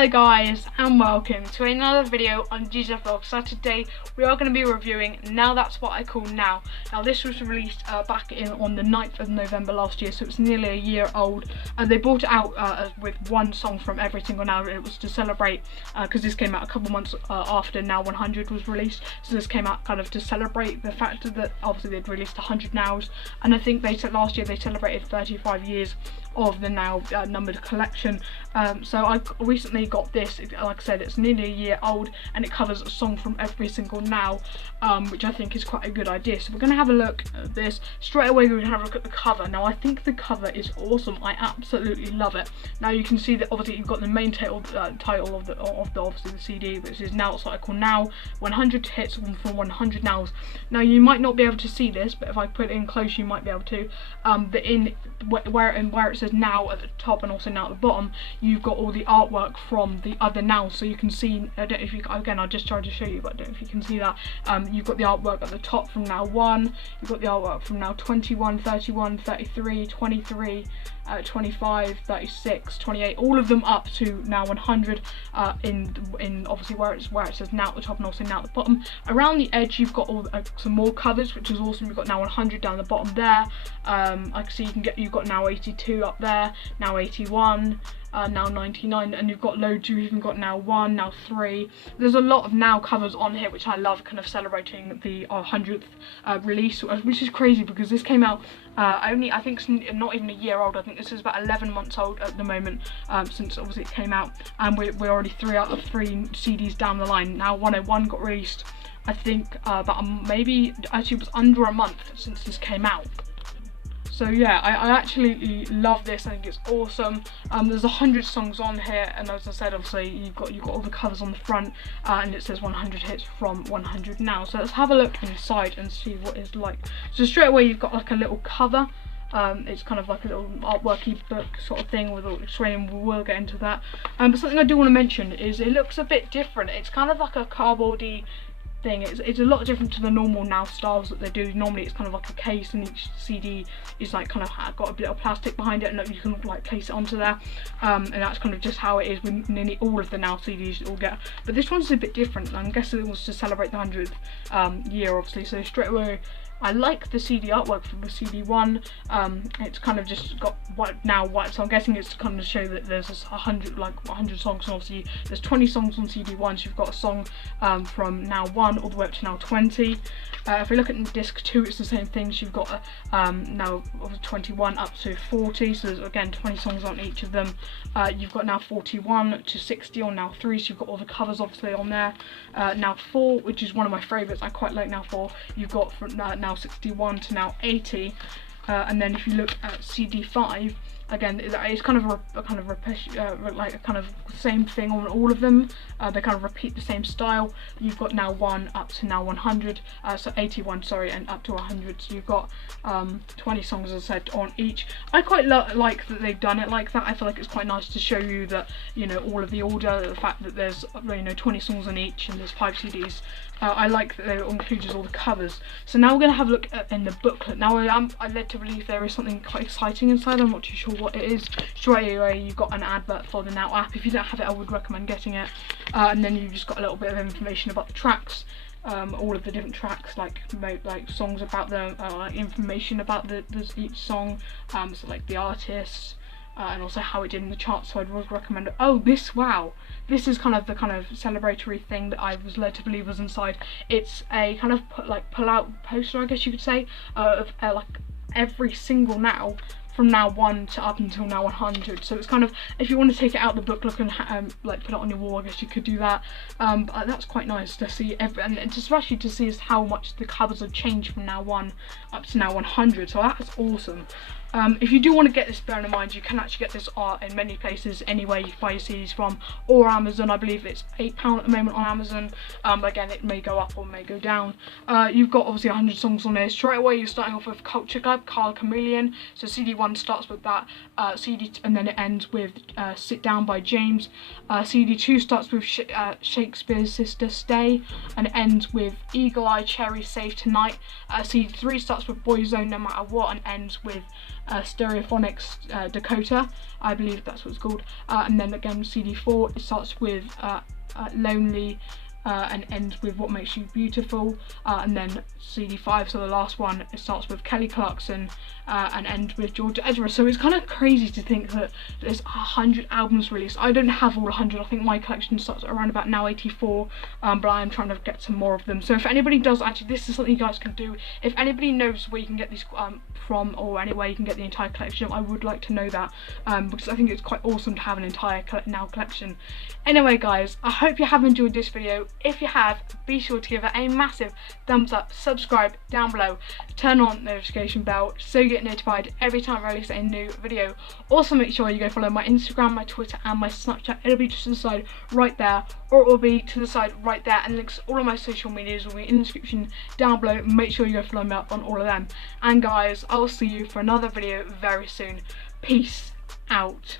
Hello guys, and welcome to another video on GZ Vlog. So today we are going to be reviewing Now That's What I Call Now. Now this was released back on the 9th of November last year, so it's nearly a year old. They brought it out with one song from every single Now. It was to celebrate, because this came out a couple months after Now 100 was released. So this came out kind of to celebrate the fact that obviously they'd released 100 Nows, and I think they said last year they celebrated 35 years of the Now numbered collection. So I recently got this. Like I said, it's nearly a year old and it covers a song from every single Now, which I think is quite a good idea. So we're going to have a look at this. Straight away we're going to have a look at the cover. Now I think the cover is awesome. I absolutely love it. Now you can see that obviously you've got the main title of the obviously the CD, which is Now That's What I Call Now, 100 hits from 100 Nows. Now you might not be able to see this, but if I put it in close you might be able to. Where it says Now at the top and also Now at the bottom, you've got all the artwork from the other Nows. So you can see, I don't know if you, again I just tried to show you, but I don't know if you can see that. You've got the artwork at the top from Now 1, you've got the artwork from Now 21, 31, 33, 23, 25, 36, 28, all of them up to Now 100, in obviously where it says Now at the top and also Now at the bottom. Around the edge you've got all some more covers, which is awesome. You've got Now 100 down the bottom there. I can see you've got Now 82 up there, Now 81, Now 99, and you've got loads. You've even got Now 1, Now 3. There's a lot of Now covers on here, which I love, kind of celebrating the 100th release, which is crazy because this came out only, I think, not even a year old. I think this is about 11 months old at the moment, since obviously it came out, and we're already 3 out of 3 CDs down the line. Now 101 got released, I think, about maybe, actually it was under a month since this came out. So yeah, I actually love this. I think it's awesome. There's 100 songs on here, and as I said, obviously you've got all the covers on the front, and it says 100 hits from 100 Now. So let's have a look inside and see what it's like. So straight away you've got like a little cover. It's kind of like a little artworky book sort of thing with all the explaining. We will get into that. But something I do want to mention is it looks a bit different. It's kind of like a cardboardy thing. It's a lot different to the normal Now styles that they do. Normally it's kind of like a case, and each CD is like kind of got a bit of plastic behind it, and you can like place it onto there, and that's kind of just how it is with nearly all of the Now CDs you'll get. But this one's a bit different. I'm guessing it was to celebrate the 100th year, obviously. So straight away I like the CD artwork from the CD one. It's kind of just got white, so I'm guessing it's kind of to show that there's 100 songs, and obviously there's 20 songs on CD one, so you've got a song from Now 1 all the way up to Now 20. If we look at disc 2, it's the same thing. So you've got Now 21 up to 40, so there's again 20 songs on each of them. You've got Now 41 to 60 on Now 3, so you've got all the covers obviously on there. Now 4, which is one of my favourites, I quite like Now 4, you've got from Now 61 to Now 80, and then if you look at CD 5, again it's kind of like a kind of same thing on all of them. They kind of repeat the same style. You've got Now 1 up to Now 100, so 81, sorry, and up to 100. So you've got 20 songs, as I said, on each. I quite like that they've done it like that. I feel like it's quite nice to show you that, you know, all of the order, the fact that there's, you know, 20 songs on each and there's 5 CDs. I like that they includes all the covers. So now we're going to have a look in the booklet. Now I'm led to believe there is something quite exciting inside. I'm not too sure what it is. Straight away you've got an advert for the Now app. If you don't have it, I would recommend getting it. And then you've just got a little bit of information about the tracks, all of the different tracks, like songs about them, like information about each song, so like the artists, and also how it did in the charts. So I'd always recommend it. Oh, wow, this is kind of the kind of celebratory thing that I was led to believe was inside. It's a kind of pull-out poster, I guess you could say, of like every single Now from Now 1 to up until Now 100. So it's kind of, if you want to take it out the booklet and like put it on your wall, I guess you could do that. But that's quite nice to see, and especially to see how much the covers have changed from Now 1 up to Now 100. So that's awesome. If you do want to get this, bear in mind you can actually get this art in many places anyway. You can buy your CDs from, or Amazon. I believe it's £8 at the moment on Amazon. Again, it may go up or may go down. You've got obviously 100 songs on there. Straight away you're starting off with Culture Club, Carl Chameleon. So CD 1 starts with that, and then it ends with Sit Down by James. CD 2 starts with Shakespeare's Sister Stay, and it ends with Eagle Eye Cherry Save Tonight. CD 3 starts with Boyzone No Matter What, and ends with Stereophonics Dakota, I believe that's what it's called, and then again CD4, it starts with Lonely and ends with What Makes You Beautiful, and then CD5, so the last one, it starts with Kelly Clarkson and ends with Georgia Ezra. So it's kind of crazy to think that there's 100 albums released. I don't have all 100, I think my collection starts around about now 84, but I am trying to get some more of them. So if anybody does, actually this is something you guys can do, if anybody knows where you can get these from, or anywhere you can get the entire collection, I would like to know that, because I think it's quite awesome to have an entire collection. Anyway guys, I hope you have enjoyed this video. If you have, be sure to give it a massive thumbs up, subscribe down below, turn on the notification bell so you get notified every time I release a new video. Also make sure you go follow my Instagram, my Twitter and my Snapchat. It'll be just to the side right there, or it will be to the side right there, and links to all of my social medias will be in the description down below. Make sure you go follow me up on all of them. And guys, I'll see you for another video very soon. Peace out.